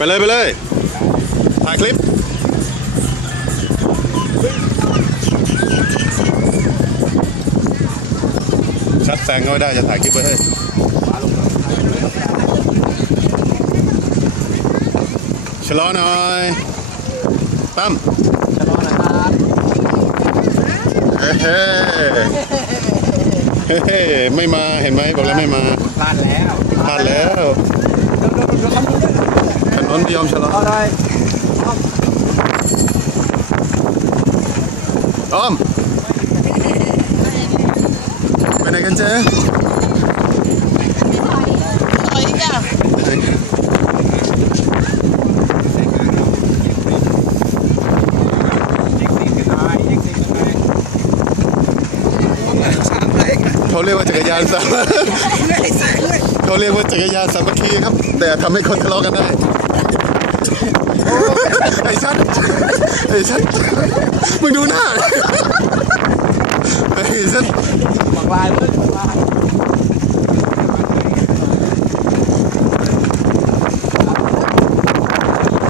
ไปเลยไปเลย ถ่ายคลิปชัดแซงก็ไม่ได้จะถ่ายคลิปไว้ให้ชะลอหน่อยตั้มจะรอนะครับเฮ้เฮ้เฮ้ไม่มาเห็นไหมบอกแล้วไม่มาพลาดแล้วพลาดแล้วเดี๋ยวเดี๋ยวเดี๋ยวเขาดูด้วย ถนนไม่ยอมชะลอเอาเลยอ้อมไปไหนกันเจ๊ถอยจ้ะเขาเรียกว่าจักรยานสา เขาเรียกว่าจักรยานสามัคคีครับ แต่ทำให้คนทะเลาะกันได้ไอ้ชัดไอ้ชัดมึงดูหน้าไอ้ชัดบอกลายเว้ยบักลาย